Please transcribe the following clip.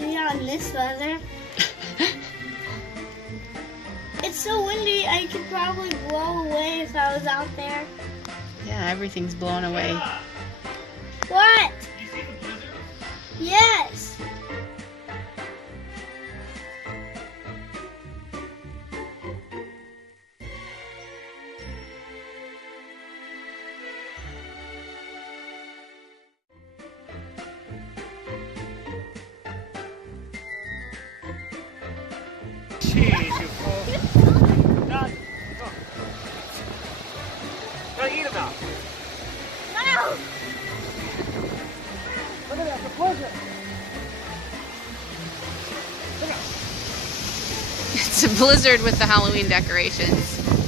See, on this weather. It's so windy, I could probably blow away if I was out there. Yeah, everything's blown away. What? Yes. No. It's a blizzard with the Halloween decorations.